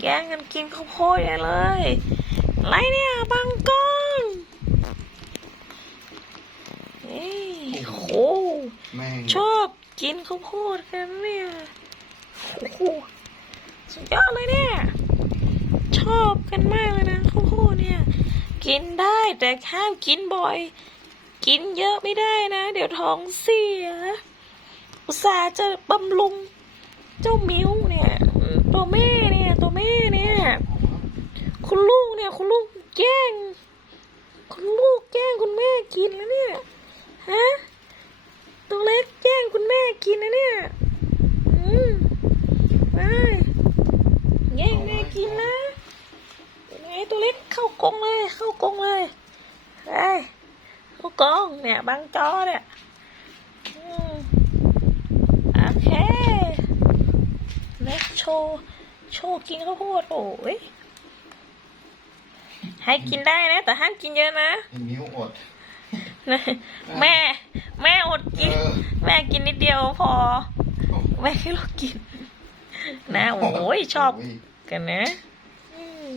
แย่งกันกินข้าวโพดเลยไรเนี่ยบังกล้องนี่โหแม่งชอบกินข้าวโพดกันเนี่ยโอ้โหสุดยอดเลยเนี่ย ชอบกันมากเลยนะข้าวโพดเนี่ย กินได้แต่ห้ามกินบ่อย กินเยอะไม่ได้นะ เดี๋ยวท้องเสีย อุตส่าห์จะบำรุงเจ้ามิวเนี่ยอืมตัวแม่เนี่ย ตัวแม่ เนี่ย คุณลูกแย่งคุณลูกแย่งคุณแม่กินแล้วเนี่ย ฮะ ตัวเล็กแย่งคุณแม่กินนะเนี่ย อืมไปแย่งแม่กินนะไหนตัวเล็กเข้ากรงเลย เข้ากรงเลยไปเข้ากรงเนี่ยบังจอเนี่ยอืมโอเคเล็กโชว์ โชว์กินข้าวโพดโอ้ย ให้กินได้นะ แต่ห้ามกินเยอะนะไอ้มิ้วอด แม่ แม่อดกิน เออ แม่กินนิดเดียวพอ แม่ให้เรากิน นะโอ้ยชอบโยกันนะ อืมเอ้ย